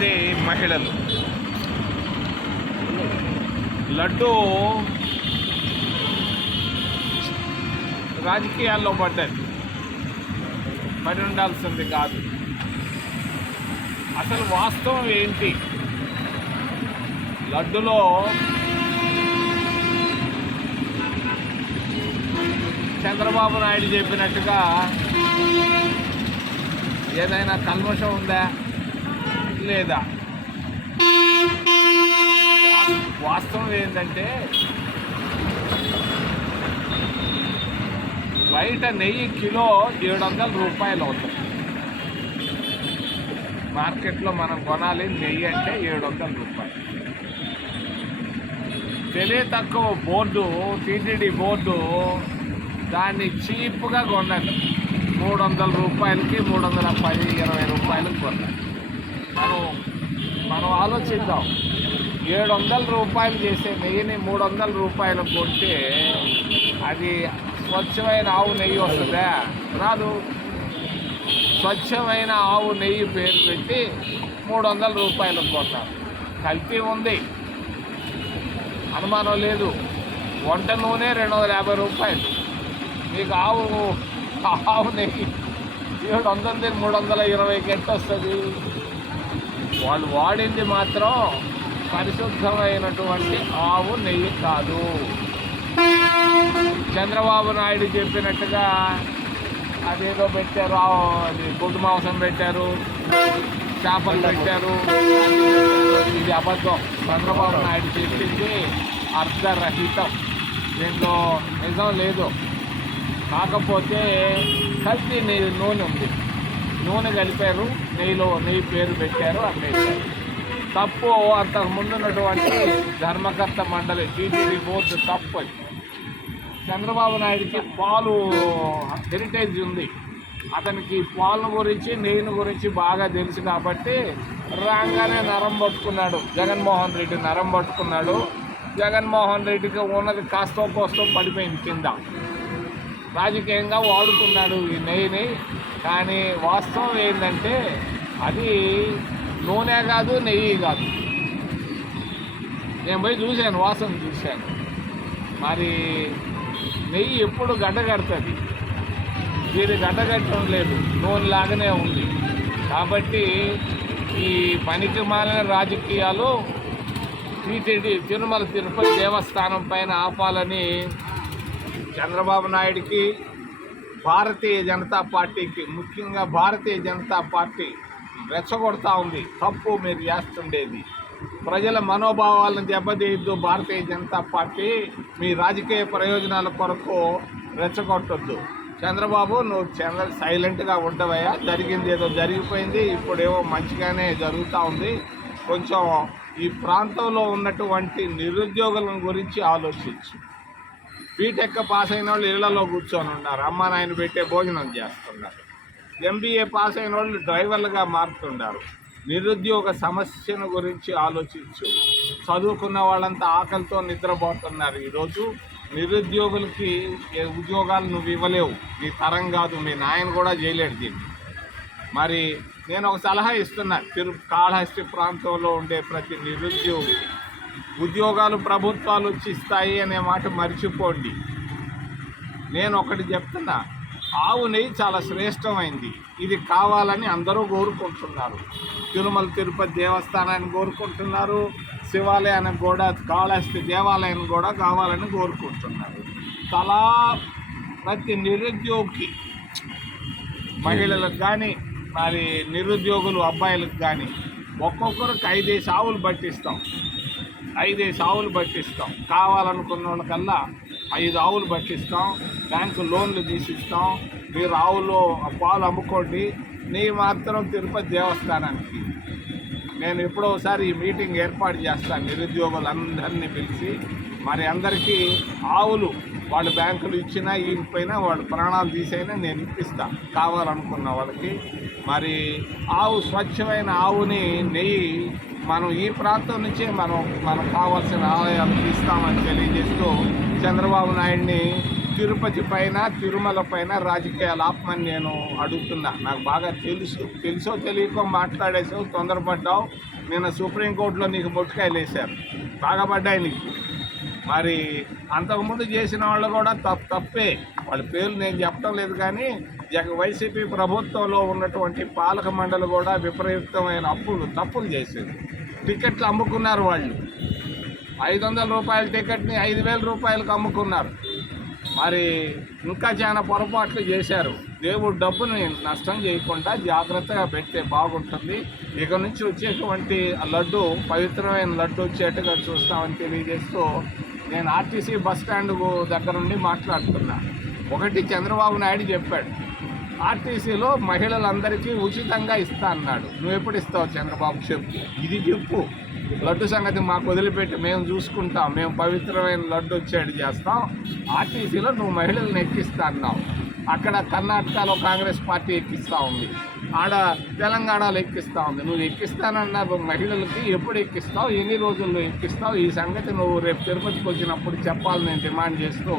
రెండవది మహిళలు. లడ్డు రాజకీయాల్లో పడి ఉండాల్సింది కాదు. అసలు వాస్తవం ఏంటి? లడ్డులో చంద్రబాబు నాయుడు చెప్పినట్టుగా ఏదైనా కల్మషం ఉందా లేదా? వాస్తవం ఏంటంటే బయట నెయ్యి కిలో 700 రూపాయలు అవుతుంది. మార్కెట్లో మనం కొనాలి నెయ్యి అంటే 700 రూపాయలు. తెలియ తక్కువ బోర్డు, టీటీడీ బోర్డు దాన్ని చీప్గా కొన్నది. 300 రూపాయలకి 320 రూపాయలకు కొన్నది. మనం ఆలోచిద్దాం. 700 రూపాయలు చేసే నెయ్యిని 300 రూపాయలకు కొంటే అది స్వచ్ఛమైన ఆవు నెయ్యి వస్తుందా? రాదు. స్వచ్ఛమైన ఆవు నెయ్యి పేరు పెట్టి 300 రూపాయలకు కొన్నారు. కల్తీ ఉంది, అనుమానం లేదు. వంట నూనె 250 రూపాయలు. మీకు ఆవు నెయ్యి 700 320 ఎట్టు వస్తుంది? వాళ్ళు వాడింది మాత్రం పరిశుద్ధమైనటువంటి ఆవు నెయ్యి కాదు. చంద్రబాబు నాయుడు చెప్పినట్టుగా అదేదో పెట్టారు, అది గుడ్డు మాంసం పెట్టారు, చేపలు పెట్టారు. ఇది అబద్ధం. చంద్రబాబు నాయుడు చెప్పింది అర్ధరహితం. దీంట్లో నిజం లేదు. కాకపోతే కల్తీ నూనె ఉంది. నూనె కలిపారు, నెయ్యి పేరు పెట్టారు, అమ్మేశారు. తప్పు అంతకు ముందున్నటువంటి ధర్మకర్త మండలి టీటీడీ బోర్డు తప్పు. చంద్రబాబు నాయుడికి పాలు హెరిటేజ్ ఉంది. అతనికి పాలను గురించి నెయ్యిని గురించి బాగా తెలుసు కాబట్టి రాగానే నరం పట్టుకున్నాడు. జగన్మోహన్ రెడ్డి నరం పట్టుకున్నాడు. జగన్మోహన్ రెడ్డికి ఉన్నది కాస్తో కోస్తో పడిపోయింది కింద. రాజకీయంగా వాడుకున్నాడు ఈ నెయ్యిని. కానీ వాస్తవం ఏంటంటే అది నూనె కాదు, నెయ్యి కాదు. నేను పోయి చూశాను, వాసన చూశాను. మరి నెయ్యి ఎప్పుడు గడ్డగడుతుంది, దీని గడ్డగట్టడం లేదు, నూనె లాగానే ఉంది. కాబట్టి ఈ పనికి మాలిన రాజకీయాలు టీటీడీ తిరుమల తిరుపతి దేవస్థానం పైన ఆపాలని చంద్రబాబు నాయుడికి, భారతీయ జనతా పార్టీకి, ముఖ్యంగా భారతీయ జనతా పార్టీ రెచ్చగొడతా ఉంది. తప్పు మీరు చేస్తుండేది. ప్రజల మనోభావాలను దెబ్బతీయద్దు. భారతీయ జనతా పార్టీ మీ రాజకీయ ప్రయోజనాల కొరకు రెచ్చగొట్టద్దు. చంద్రబాబు నువ్వు సైలెంట్గా ఉండవయ్యా. జరిగింది ఏదో జరిగిపోయింది, ఇప్పుడేమో మంచిగానే జరుగుతూ ఉంది. కొంచెం ఈ ప్రాంతంలో ఉన్నటువంటి నిరుద్యోగుల గురించి ఆలోచించు. బీటెక్ పాస్ అయిన వాళ్ళు ఇళ్లలో కూర్చొని ఉన్నారు, అమ్మా నాయన పెట్టే భోజనం చేస్తున్నారు. ఎంబీఏ పాస్ అయిన వాళ్ళు డ్రైవర్లుగా మారుతున్నారు. నిరుద్యోగ సమస్యను గురించి ఆలోచించు. చదువుకున్న వాళ్ళంతా ఆకలితో నిద్రపోతున్నారు. ఈరోజు నిరుద్యోగులకి ఉద్యోగాలు నువ్వు ఇవ్వలేవు. నీ తరం కాదు, మీ నాయన కూడా చేయలేడు దీన్ని. మరి నేను ఒక సలహా ఇస్తున్నా. కాళహస్తి ప్రాంతంలో ఉండే ప్రతి నిరుద్యోగి, ఉద్యోగాలు ప్రభుత్వాలు వచ్చి ఇస్తాయి అనే మాట మర్చిపోండి. నేను ఒకటి చెప్తున్నా, ఆవు నెయ్యి చాలా శ్రేష్టమైంది. ఇది కావాలని అందరూ కోరుకుంటున్నారు. తిరుమల తిరుపతి దేవస్థానాన్ని కోరుకుంటున్నారు, శివాలయానికి కూడా, కాళహస్తి దేవాలయాన్ని కూడా కావాలని కోరుకుంటున్నారు. ప్రతి నిరుద్యోగి, మహిళలకు కానీ, మరి నిరుద్యోగులు అబ్బాయిలకు కానీ ఒక్కొక్కరికి 5 ఆవులు పట్టిస్తాం. 5 ఆవులు పట్టిస్తాం. కావాలనుకున్న వాళ్ళకల్లా 5 ఆవులు పట్టిస్తాం. బ్యాంకు లోన్లు తీసిస్తాం. మీరు ఆవులో పాలు అమ్ముకోండి. నీ మాత్రం తిరుపతి దేవస్థానానికి. నేను ఎప్పుడో ఒకసారి ఈ మీటింగ్ ఏర్పాటు చేస్తాను, నిరుద్యోగులందరినీ పిలిచి. మరి అందరికీ ఆవులు వాళ్ళు బ్యాంకులు ఇచ్చినా ఇవ్వకపోయినా వాళ్ళు ప్రాణాలు తీసైనా నేను ఇప్పిస్తాను కావాలనుకున్న వాళ్ళకి. మరి స్వచ్ఛమైన ఆవుని నెయ్యి మనం ఈ ప్రాంతం నుంచే మనకు కావాల్సిన ఆదాయాలు తీస్తామని తెలియజేస్తూ చంద్రబాబు నాయుడిని తిరుపతి పైన తిరుమల పైన రాజకీయాలు ఆపమని నేను అడుగుతున్నా. నాకు బాగా తెలుసో తెలియకో మాట్లాడేసావు, తొందరపడ్డావు. నిన్న సుప్రీంకోర్టులో నీకు బొట్టుకాయలు వేశారు, బాగా పడ్డాయి నీకు. మరి అంతకుముందు చేసిన వాళ్ళు కూడా తప్పే, వాళ్ళ పేర్లు నేను చెప్పడం లేదు. కానీ వైసీపీ ప్రభుత్వంలో ఉన్నటువంటి పాలక మండలి కూడా విపరీతమైన తప్పులు చేసేది. టికెట్లు అమ్ముకున్నారు వాళ్ళు. 500 రూపాయల టికెట్ని 5,000 రూపాయలకు అమ్ముకున్నారు. మరి ఇంకా చాలా పొరపాట్లు చేశారు. దేవుడు డబ్బుని నష్టం చేయకుండా జాగ్రత్తగా పెడితే బాగుంటుంది. ఇక నుంచి వచ్చేటువంటి లడ్డు పవిత్రమైన లడ్డు వచ్చేట్టుగా చూస్తామని తెలియజేస్తూ నేను ఆర్టీసీ బస్ స్టాండ్ దగ్గర నుండి మాట్లాడుతున్నా. ఒకటి చంద్రబాబు నాయుడు చెప్పాడు, ఆర్టీసీలో మహిళలందరికీ ఉచితంగా ఇస్తా అన్నాడు. నువ్వు ఎప్పుడు ఇస్తావు చంద్రబాబు? చెప్పు, ఇది చెప్పు. లడ్డు సంగతి మాకు వదిలిపెట్టి మేము చూసుకుంటాం, మేము పవిత్రమైన లడ్డు వచ్చేది చేస్తాం. ఆర్టీసీలో నువ్వు మహిళలను ఎక్కిస్తా అన్నావు. అక్కడ కర్ణాటకలో కాంగ్రెస్ పార్టీ ఎక్కిస్తూ ఉంది, ఆడ తెలంగాణలో ఎక్కిస్తూ ఉంది. నువ్వు ఎక్కిస్తానన్న మహిళలకి ఎప్పుడు ఎక్కిస్తావు, ఎన్ని రోజుల్లో ఎక్కిస్తావు? ఈ సంగతి నువ్వు రేపు తిరుపతికి వచ్చినప్పుడు చెప్పాలని నేను డిమాండ్ చేస్తూ